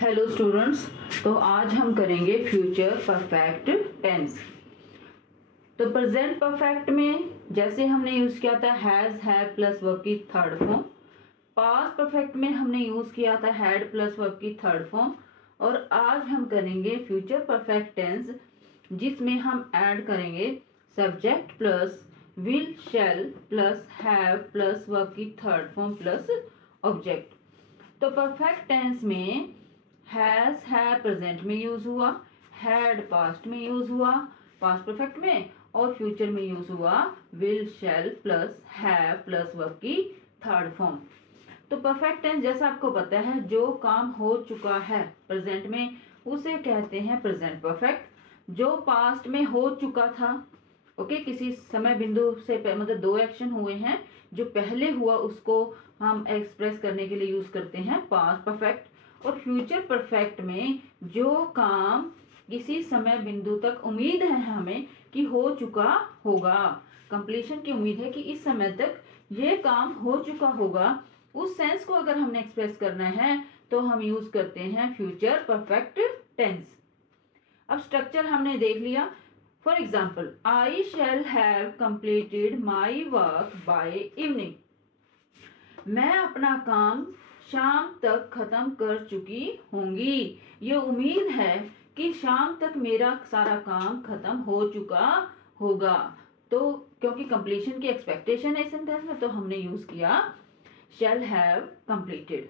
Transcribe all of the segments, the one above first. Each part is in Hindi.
Hello students. तो आज हम करेंगे फ्यूचर परफेक्ट टेंस। तो प्रेजेंट परफेक्ट में जैसे हमने यूज़ किया था हैज़ हैव प्लस वर्ब की थर्ड फॉर्म, पास्ट परफेक्ट में हमने यूज़ किया था हैड प्लस वर्ब की थर्ड फॉर्म, और आज हम करेंगे फ्यूचर परफेक्ट टेंस जिसमें हम ऐड करेंगे subject plus will shell plus have plus verb की थर्ड फॉर्म प्लस ऑब्जेक्ट। तो परफेक्ट टेंस में हैज हैव प्रेजेंट में यूज हुआ, हैड पास्ट में यूज हुआ पास्ट परफेक्ट में, और फ्यूचर में यूज हुआ will shell plus have plus verb की थर्ड फॉर्म। तो परफेक्ट टेंस जैसा आपको पता है जो काम हो चुका है प्रेजेंट में उसे कहते हैं प्रेजेंट परफेक्ट। जो पास्ट में हो चुका था किसी समय बिंदु से मतलब दो एक्शन हुए हैं, जो पहले हुआ उसको हम एक्सप्रेस करने के लिए यूज करते हैं पास्ट परफेक्ट। और फ्यूचर परफेक्ट में जो काम किसी समय बिंदु तक उम्मीद है हमें कि हो चुका होगा, कंप्लीशन की उम्मीद है कि इस समय तक ये काम हो चुका होगा, उस सेंस को अगर हमने एक्सप्रेस करना है तो हम यूज करते हैं फ्यूचर परफेक्ट टेंस। अब स्ट्रक्चर हमने देख लिया। For example, I shall have completed my work by evening. मैं अपना काम शाम तक खत्म कर चुकी होंगी। ये उम्मीद है कि शाम तक मेरा सारा काम खत्म हो चुका होगा। तो क्योंकि कंप्लीशन की एक्सपेक्टेशन है इस सेंटेंस में तो हमने यूज किया shall have completed.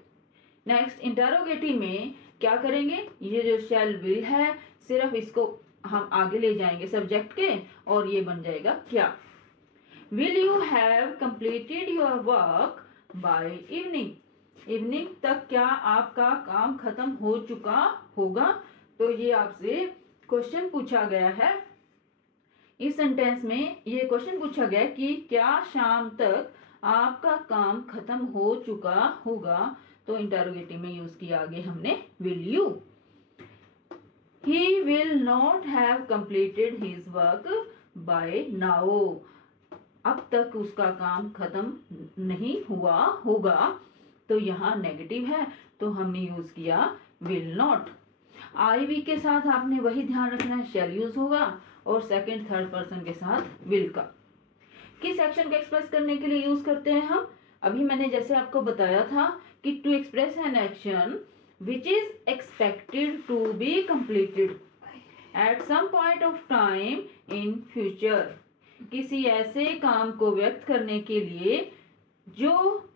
Next interrogative में क्या करेंगे, ये जो शैल विल है सिर्फ इसको हम आगे ले जाएंगे सब्जेक्ट के और ये बन जाएगा क्या। Will you have completed your work by evening. Evening तक क्या आपका काम खत्म हो चुका होगा। तो ये आपसे क्वेश्चन पूछा गया है। इस सेंटेंस में ये क्वेश्चन पूछा गया कि क्या शाम तक आपका काम खत्म हो चुका होगा। तो इंटरोगेटिव में यूज किया आगे हमने will you. He will not have completed his work by now. अब तक उसका काम खत्म नहीं हुआ होगा। तो यहाँ नेगेटिव है तो हमने यूज किया विल नॉट। आई वी के साथ आपने वही ध्यान रखना है, शैल यूज होगा, और सेकंड थर्ड पर्सन के साथ विल का। किस एक्शन को एक्सप्रेस करने के लिए यूज करते हैं हम, अभी मैंने जैसे आपको बताया था कि to express an action which is expected to be completed at some point of time in future. किसी ऐसे काम को व्यक्त करने के लिए जो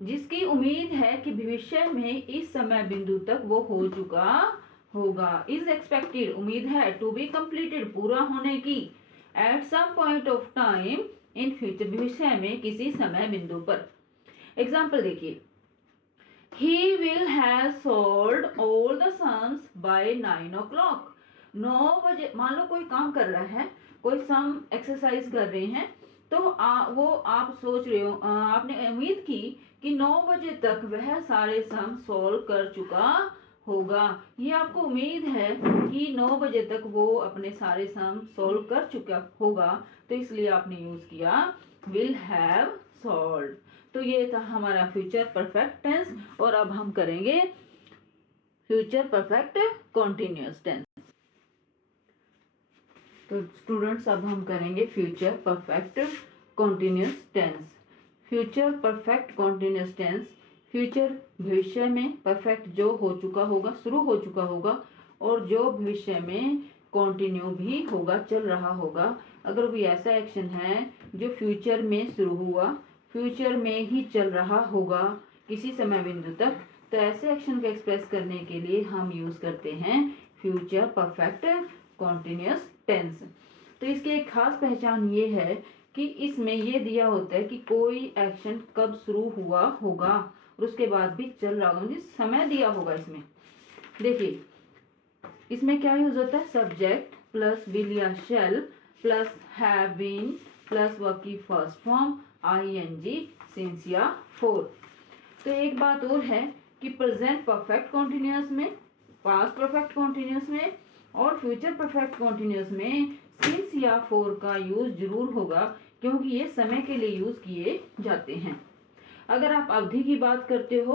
जिसकी उम्मीद है कि भविष्य में इस समय बिंदु तक वो हो चुका होगा। इज एक्सपेक्टेड उम्मीद है, टू बी कंप्लीटेड पूरा होने की, at some point of time in future भविष्य में किसी समय बिंदु पर। एग्जाम्पल देखिए, he will have sold all the sums by 9 o'clock। 9 बजे मान लो कोई काम कर रहा है, कोई सम एक्सरसाइज कर रहे हैं, तो वो आप सोच रहे हो, आपने उम्मीद की कि 9 बजे तक वह सारे सम सॉल्व कर चुका होगा। ये आपको उम्मीद है कि 9 बजे तक वो अपने सारे सम सॉल्व कर चुका होगा, तो इसलिए आपने यूज किया विल हैव सॉल्व। तो ये था हमारा फ्यूचर परफेक्ट टेंस। और अब हम करेंगे फ्यूचर परफेक्ट कॉन्टिन्यूअस टेंस। तो स्टूडेंट्स अब हम करेंगे future perfect continuous tense. Future perfect continuous tense future भविष्य में परफेक्ट जो हो चुका होगा, शुरू हो चुका होगा, और जो भविष्य में कंटिन्यू भी होगा, चल रहा होगा। अगर कोई ऐसा एक्शन है जो फ्यूचर में शुरू हुआ, फ्यूचर में ही चल रहा होगा किसी समय बिंदु तक, तो ऐसे एक्शन को एक्सप्रेस करने के लिए हम यूज करते हैं फ्यूचर परफेक्ट कॉन्टिन्यूअस टेंस। तो इसकी एक खास पहचान ये है कि इसमें ये दिया होता है कि कोई एक्शन कब शुरू हुआ होगा और उसके बाद भी चल रहा होगा, मुझे समय दिया होगा। इसमें देखिए, इसमें क्या यूज होता है, सब्जेक्ट प्लस विल या shall plus have been plus verb की फर्स्ट फॉर्म आईएनजी सिंस या फोर। तो एक बात और है कि प्रेजेंट परफेक्ट कॉन्टिन्यूअस में, पास्ट परफेक्ट कॉन्टिन्यूअस में और फ्यूचर परफेक्ट कॉन्टिन्यूअस में सिंस या फोर का यूज जरूर होगा, क्योंकि ये समय के लिए यूज किए जाते हैं। अगर आप अवधि की बात करते हो,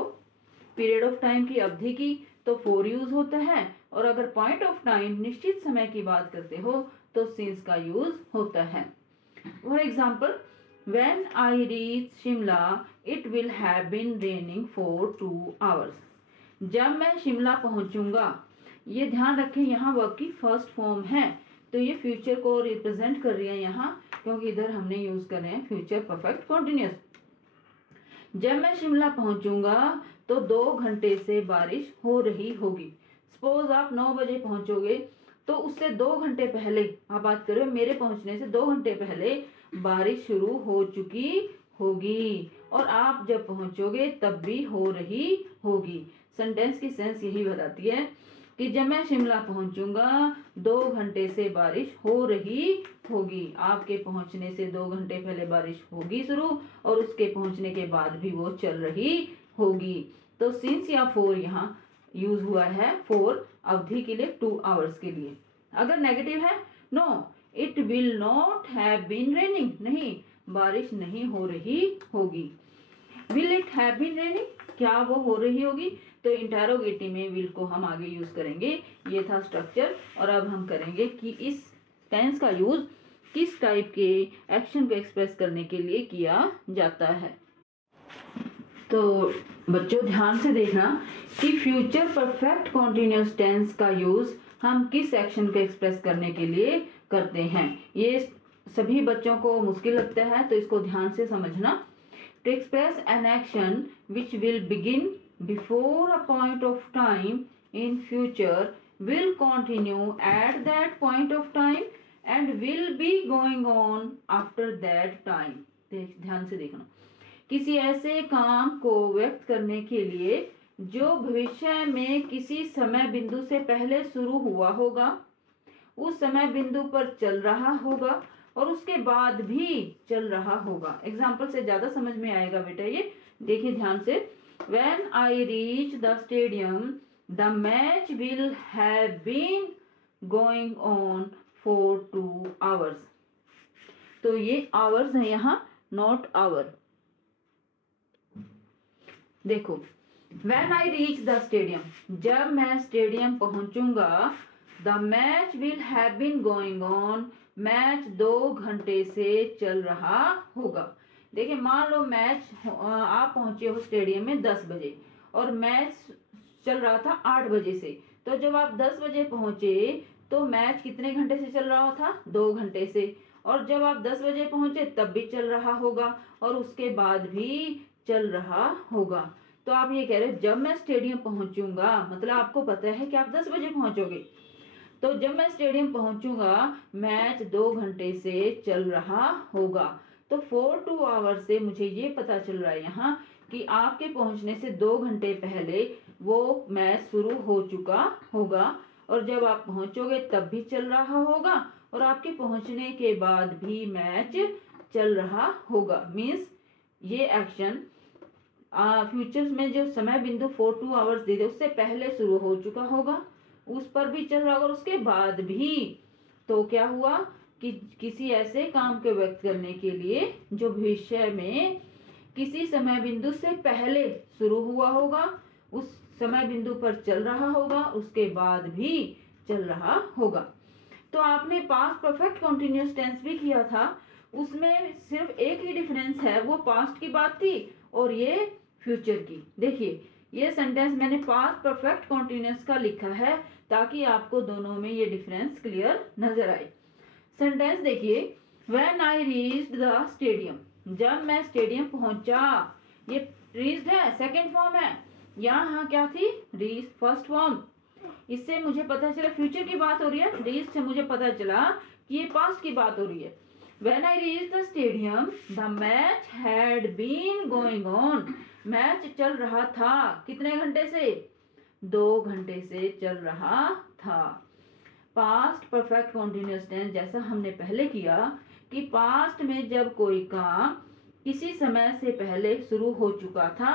पीरियड ऑफ टाइम की अवधि की, तो फॉर यूज होता है, और अगर पॉइंट ऑफ टाइम निश्चित समय की बात करते हो तो सिंस का यूज होता है। For example, when I reach Shimla it will have been raining for 2 hours। जब मैं शिमला पहुंचूंगा, ये ध्यान रखें यहाँ वर्ब की फर्स्ट फॉर्म है, तो ये फ्यूचर को रिप्रेजेंट कर रही है यहाँ, क्योंकि इधर हमने यूज कर रहे हैं फ्यूचर परफेक्ट कॉन्टिन्यूअस। जब मैं शिमला पहुंचूंगा तो 2 घंटे से बारिश हो रही होगी। सपोज आप 9 बजे पहुंचोगे तो उससे 2 घंटे पहले, आप बात कर रहे हो मेरे पहुंचने से 2 घंटे पहले बारिश शुरू हो चुकी होगी, और आप जब पहुंचोगे तब भी हो रही होगी। सेंटेंस की सेंस यही बताती है कि जब मैं शिमला पहुंचूंगा 2 घंटे से बारिश हो रही होगी। आपके पहुंचने से 2 घंटे पहले बारिश होगी शुरू, और उसके पहुंचने के बाद भी वो चल रही होगी। तो सिंस या फॉर यहाँ यूज हुआ है फॉर अवधि के लिए 2 hours के लिए। अगर नेगेटिव है, no it will not have been raining, नहीं बारिश नहीं हो रही होगी। Will it have been raining, क्या वो हो रही होगी, तो इंटेरोगेटिव में विल को हम आगे यूज करेंगे। ये था स्ट्रक्चर, और अब हम करेंगे कि इस टेंस का यूज किस टाइप के एक्शन को एक्सप्रेस करने के लिए किया जाता है। तो बच्चों ध्यान से देखना कि फ्यूचर परफेक्ट कॉन्टिन्यूअस टेंस का यूज हम किस एक्शन को एक्सप्रेस करने के लिए करते हैं। ये सभी बच्चों को मुश्किल लगता है, तो इसको ध्यान से समझना। To express an action which will begin before a point of time in future will continue at that point of time and will be going on after that time. ध्यान से देखना, किसी ऐसे काम को व्यक्त करने के लिए जो भविष्य में किसी समय बिंदु से पहले शुरू हुआ होगा, उस समय बिंदु पर चल रहा होगा और उसके बाद भी चल रहा होगा। एग्जाम्पल से ज्यादा समझ में आएगा बेटा ये, देखिए ध्यान से। When I reach the stadium, the match will have been going on for 2 hours। तो ये hours है यहाँ, not hour। देखो, When I reach the stadium, जब मैं स्टेडियम पहुंचूंगा, the match will have been going on, match 2 घंटे से चल रहा होगा। देखिए, मान लो मैच आप पहुंचे हो स्टेडियम में 10 बजे और मैच चल रहा था 8 बजे से, तो जब आप 10 बजे पहुंचे तो मैच कितने घंटे से चल रहा था, 2 घंटे से, और जब आप 10 बजे पहुंचे तब भी चल रहा होगा और उसके बाद भी चल रहा होगा। तो आप ये कह रहे हो जब मैं स्टेडियम पहुंचूंगा, मतलब आपको पता है कि आप 10 बजे पहुंचोगे, तो जब मैं स्टेडियम पहुंचूंगा मैच 2 घंटे से चल रहा होगा। तो फॉर 2 hours से मुझे ये पता चल रहा है यहाँ कि आपके पहुंचने से 2 घंटे पहले वो मैच शुरू हो चुका होगा, और जब आप पहुंचोगे तब भी चल रहा होगा, और आपके पहुंचने के बाद भी मैच चल रहा होगा। मीन्स ये एक्शन फ्यूचर में जो समय बिंदु फॉर 2 hours दे दे उससे पहले शुरू हो चुका होगा, उस पर भी चल रहा होगा और उसके बाद भी। तो क्या हुआ कि किसी ऐसे काम को व्यक्त करने के लिए जो भविष्य में किसी समय बिंदु से पहले शुरू हुआ होगा, उस समय बिंदु पर चल रहा होगा, उसके बाद भी चल रहा होगा। तो आपने पास्ट परफेक्ट कॉन्टिन्यूअस टेंस भी किया था, उसमें सिर्फ एक ही डिफरेंस है, वो पास्ट की बात थी और ये फ्यूचर की। देखिए, ये सेंटेंस मैंने पास्ट परफेक्ट कॉन्टिन्यूअस का लिखा है ताकि आपको दोनों में ये डिफरेंस क्लियर नजर आए। सेंटेंस देखिए, when I reached the stadium, जब मैं स्टेडियम पहुंचा, ये रीच्ड है सेकंड फॉर्म है, यहाँ क्या थी रीच फर्स्ट फॉर्म। इससे मुझे पता चला फ्यूचर की बात हो रही है, रीच से मुझे पता चला कि ये पास्ट की बात हो रही है। When I reached the stadium, the match had been going on. Match चल रहा था कितने घंटे से, 2 घंटे से चल रहा था। पास्ट परफेक्ट कॉन्टिन्यूअस टेंस जैसा हमने पहले किया कि पास्ट में जब कोई काम किसी समय से पहले शुरू हो चुका था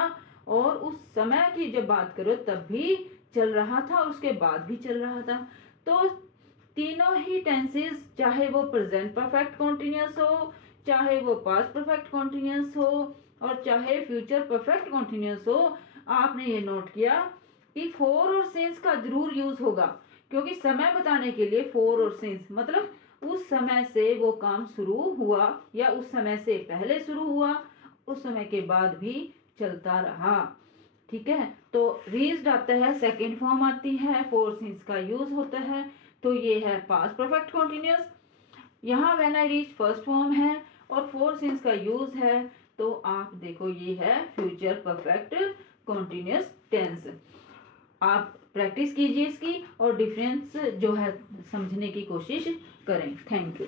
और उस समय की जब बात करो तब भी चल रहा था और उसके बाद भी चल रहा था। तो तीनों ही टेंसेस, चाहे वो प्रेजेंट परफेक्ट कॉन्टिन्यूअस हो, चाहे वो पास्ट परफेक्ट कॉन्टिन्यूअस हो और चाहे फ्यूचर परफेक्ट कॉन्टिन्यूअस हो, आपने ये नोट किया कि फोर और सिंस का जरूर यूज होगा, क्योंकि समय बताने के लिए फोर और सिंस मतलब उस समय से वो काम शुरू हुआ या उस समय से पहले शुरू हुआ, उस समय के बाद भी चलता रहा। ठीक है, तो रीच्ड आता है, सेकंड फॉर्म आती है, फोर सिंस का यूज होता है, तो ये है पास्ट परफेक्ट कंटिन्यूअस। यहाँ when I reach first form है और फोर सिंस का यूज है, तो आप देखो ये है फ्यूचर परफेक्ट कंटिन्यूअस टेंस। आप प्रैक्टिस कीजिए इसकी और डिफरेंस जो है समझने की कोशिश करें। Thank you.